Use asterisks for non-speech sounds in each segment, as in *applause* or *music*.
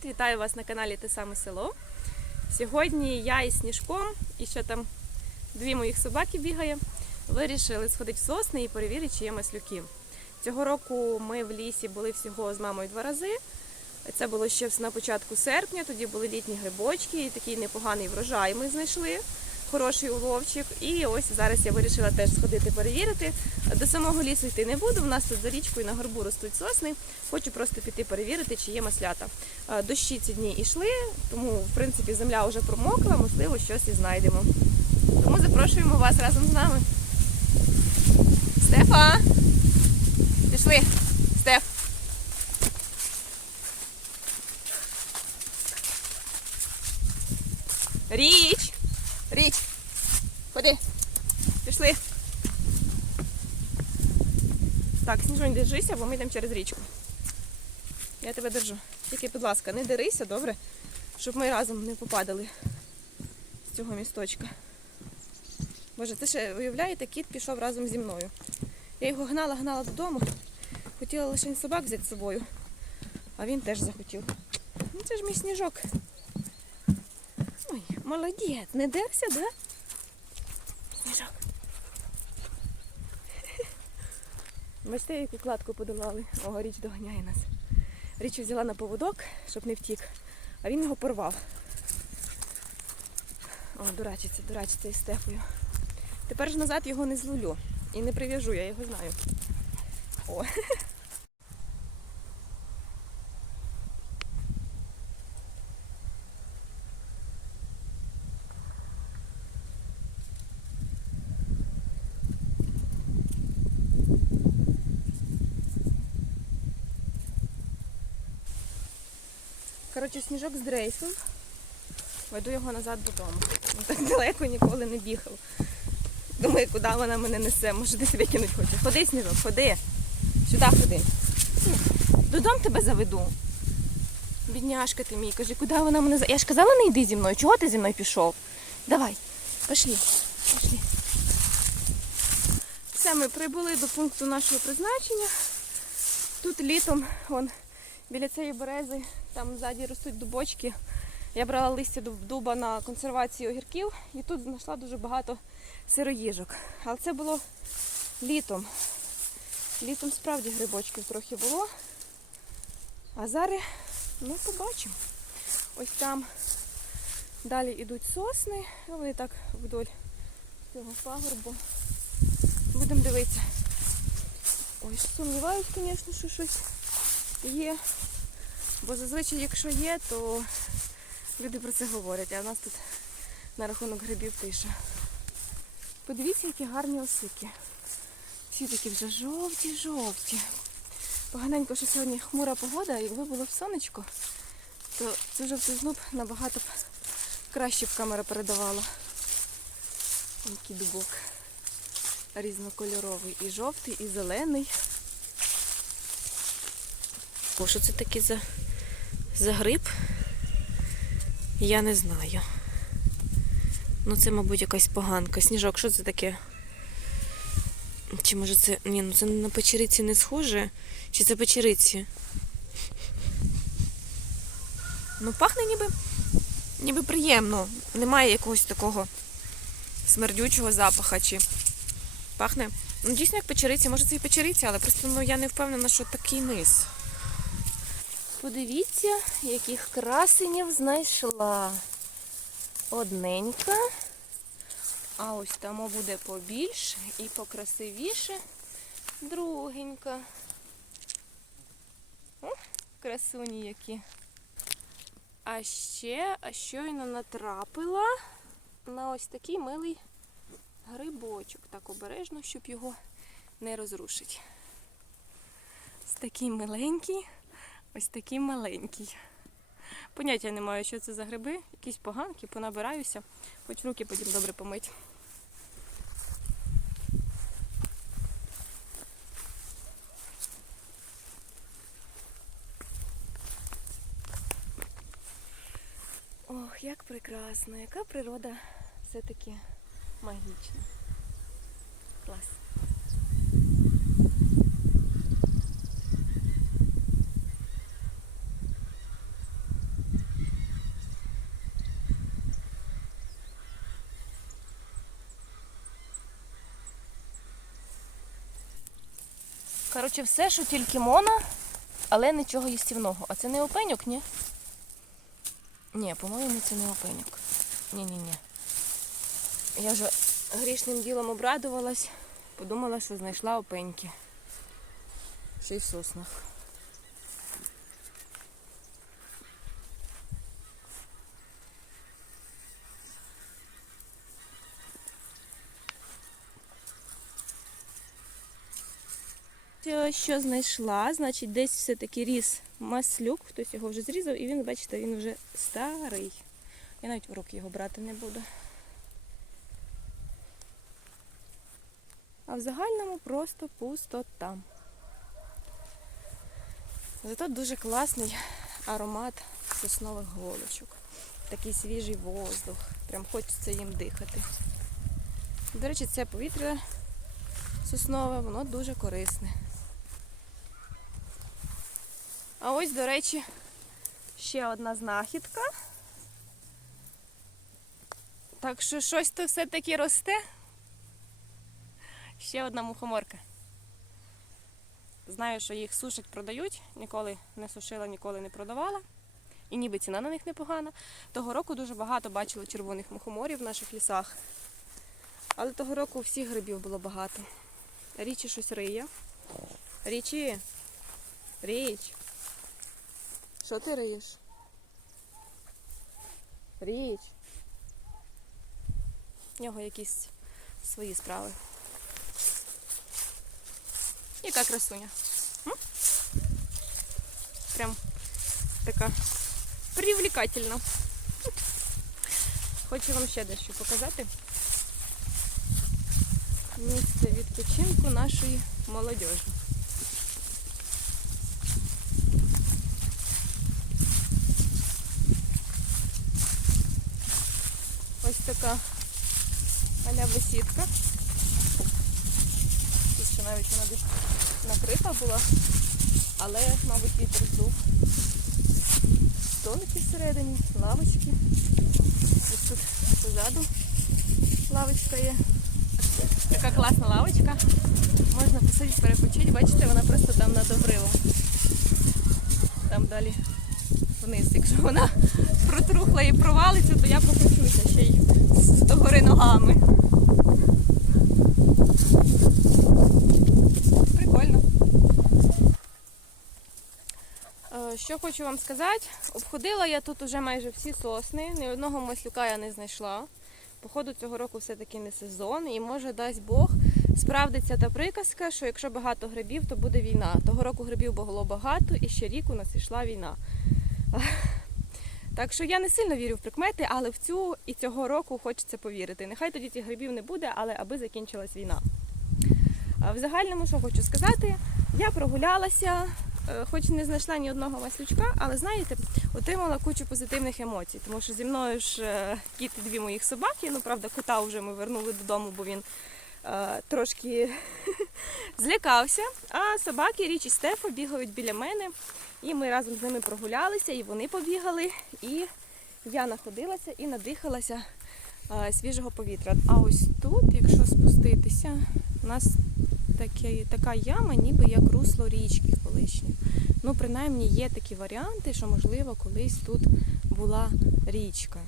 Привіт! Вітаю вас на каналі Те саме село. Сьогодні я із Сніжком і ще там дві моїх собаки бігає. Вирішили сходити в сосни і перевірити, чи є маслюки. Цього року ми в лісі були всього з мамою два рази. Це було ще на початку серпня, тоді були літні грибочки, і такий непоганий врожай ми знайшли. Хороший уловчик. І ось зараз я вирішила теж сходити перевірити. До самого лісу йти не буду. У нас тут за річкою на горбу ростуть сосни. Хочу просто піти перевірити, чи є маслята. Дощі ці дні йшли, тому в принципі земля вже промокла, можливо, щось і знайдемо. Тому запрошуємо вас разом з нами. Стефа! Пішли! Стеф! Річ! Річ! Ходи! Пішли! Так, Сніжонь, держися, бо ми йдемо через річку. Я тебе держу. Тільки, будь ласка, не дерися, добре? Щоб ми разом не попадали з цього місточка. Боже, ти ще уявляєте, кіт пішов разом зі мною. Я його гнала, гнала додому. Хотіла лише собак взяти з собою, а він теж захотів. Ну це ж мій сніжок. Молодець, не дерся, да? Сніжок. Бачите, яку кладку подолали. Ого, річ доганяє нас. Річ взяла на поводок, щоб не втік, а він його порвав. О, дурачиться, дурачиться із стефою. Тепер ж назад його не зловлю. І не прив'яжу, я його знаю. О. *laughs* Коротше, сніжок здрейфив. Веду його назад додому. Він так далеко ніколи не бігав. Думаю, куди вона мене несе, може десь викинуть хоче. Ходи, сніжок, ходи. Сюди ходи. Додому тебе заведу. Бідняшка ти мій, кажи, куди вона мене за. Я ж казала, не йди зі мною. Чого ти зі мною пішов? Давай, пішли. Пішли. Все, ми прибули до пункту нашого призначення. Тут літом, вон, біля цієї берези, там ззаді ростуть дубочки. Я брала листя дуба на консервацію огірків і тут знайшла дуже багато сироїжок. Але це було літом. Літом справді грибочків трохи було. А зараз, ну, побачимо. Ось там далі йдуть сосни, вони так вдоль цього пагорбу. Будемо дивитися. Ой, сумніваюсь, звісно, що щось є. Бо зазвичай, якщо є, то люди про це говорять, а в нас тут на рахунок грибів тиша. Подивіться, які гарні осики. Всі такі вже жовті-жовті. Поганенько, що сьогодні хмура погода, якби було б сонечко, то цю жовтизну б набагато б краще б камера передавала. Який дубок різнокольоровий. І жовтий, і зелений. О, що це таке за, за гриб? Я не знаю. Ну це, мабуть, якась поганка. Сніжок, що це таке? Чи може це. Ні, ну це на печериці не схоже. Чи це печериці? Ну, пахне ніби, ніби приємно. Немає якогось такого смердючого запаха. Чи пахне. Ну, дійсно, як печериці. Може це і печериці, але просто ну, я не впевнена, що такий низ. Подивіться, яких красенів знайшла. Одненька. А ось там буде побільше і покрасивіше. Другенька. О, красуні які. А ще щойно натрапила на ось такий милий грибочок. Так обережно, щоб його не розрушити. Ось такий миленький. Ось такий маленький. Поняття не маю, що це за гриби. Якісь поганки, понабираюся, хоч руки потім добре помить. Ох, як прекрасно, яка природа все-таки магічна. Клас. Коротше, все, що тільки мона, але нічого їстівного. А це не опеньок, ні? Ні, по-моєму, це не опеньок. Ні-ні-ні. Я вже грішним ділом обрадувалась, подумала, що знайшла опеньки. Ще й в соснах. Що знайшла, значить, десь все-таки ріс маслюк, хтось його вже зрізав, і він, бачите, він вже старий. Я навіть в руки його брати не буду. А в загальному просто пустота. Зато дуже класний аромат соснових голочок. Такий свіжий воздух. Прям хочеться їм дихати. До речі, це повітря соснове, воно дуже корисне. А ось, до речі, ще одна знахідка. Так що щось то все-таки росте. Ще одна мухоморка. Знаю, що їх сушать, продають. Ніколи не сушила, ніколи не продавала. І ніби ціна на них непогана. Того року дуже багато бачила червоних мухоморів в наших лісах. Але того року всіх грибів було багато. Річі щось риє. Річі. Річ. Що ти риєш? Річ. В нього якісь свої справи. Яка красуня. М? Прям така привлекательна. Хочу вам ще дещо показати. Місце відпочинку нашої молодежі. Ось така аля бесідка. Тут ще навіть вона десь накрита була, але, мабуть, вітер здув. Столики всередині, лавочки. Ось тут позаду лавочка є. Така класна лавочка. Можна посидіти, перепочити. Бачите, вона просто там над обривом. Там далі вниз. Якщо вона протрухла і провалиться, то я покачуся ще й з догори ногами. Прикольно. Е, Що хочу вам сказати, обходила я тут уже майже всі сосни, ні одного маслюка я не знайшла. Походу цього року все-таки не сезон, і може дасть Бог справдиться та приказка, що якщо багато грибів, то буде війна. Того року грибів було багато, і ще рік у нас йшла війна. *laughs* Так що я не сильно вірю в прикмети, але в цю і цього року хочеться повірити. Нехай тоді цих грибів не буде, але аби закінчилась війна. В загальному, що хочу сказати, я прогулялася, е, хоч не знайшла ні одного маслючка, але знаєте, отримала кучу позитивних емоцій, тому що зі мною ж е, кіт і дві моїх собаки. Ну, правда, кота вже ми вернули додому, бо він е, трошки *laughs* злякався. А собаки Річ і Стефа бігають біля мене. І ми разом з ними прогулялися, і вони побігали, і я находилася і надихалася свіжого повітря. А ось тут, якщо спуститися, у нас таке, така яма, ніби як русло річки колишнє. Ну, принаймні є такі варіанти, що, можливо, колись тут була річка.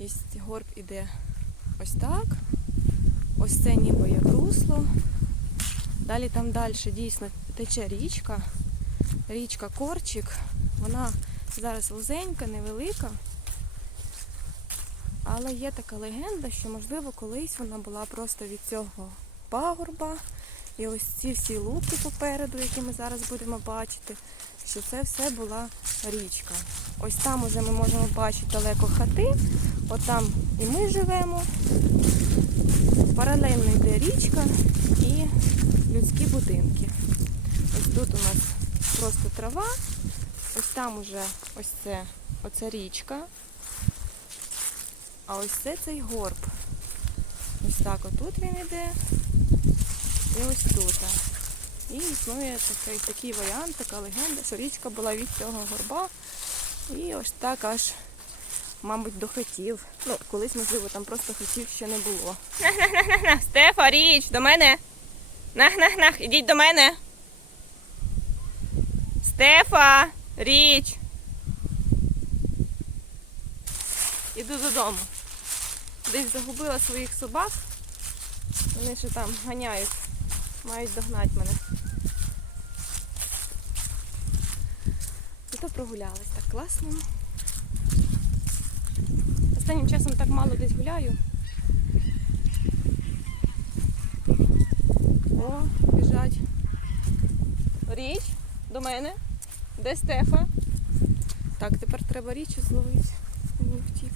І горб іде ось так. Ось це ніби як русло. Далі там далі дійсно тече річка. Річка Корчик. Вона зараз вузенька, невелика. Але є така легенда, що можливо колись вона була просто від цього пагорба. І ось ці всі луки попереду, які ми зараз будемо бачити, що це все була річка. Ось там уже ми можемо бачити далеко хати, от і ми живемо. Паралельно йде річка і людські будинки. Ось тут у нас просто трава, ось там уже ось це оця річка. А ось це цей горб. Ось так отут він іде. І ось тут. І існує такий, такий варіант, така легенда, що річка була від цього горба. І ось так аж, мабуть, до хатів. Ну, колись, можливо, там просто хатів ще не було. Стефа, річ, до мене. Нах, нах, нах, ідіть до мене. Стефа, річ. Іду додому. Десь загубила своїх собак. Вони ще там ганяють. Мають догнати мене. І то прогулялась так класно. Останнім часом так мало десь гуляю. О, біжать. Річ до мене. Де Стефа? Так, тепер треба річ зловити. Він втік.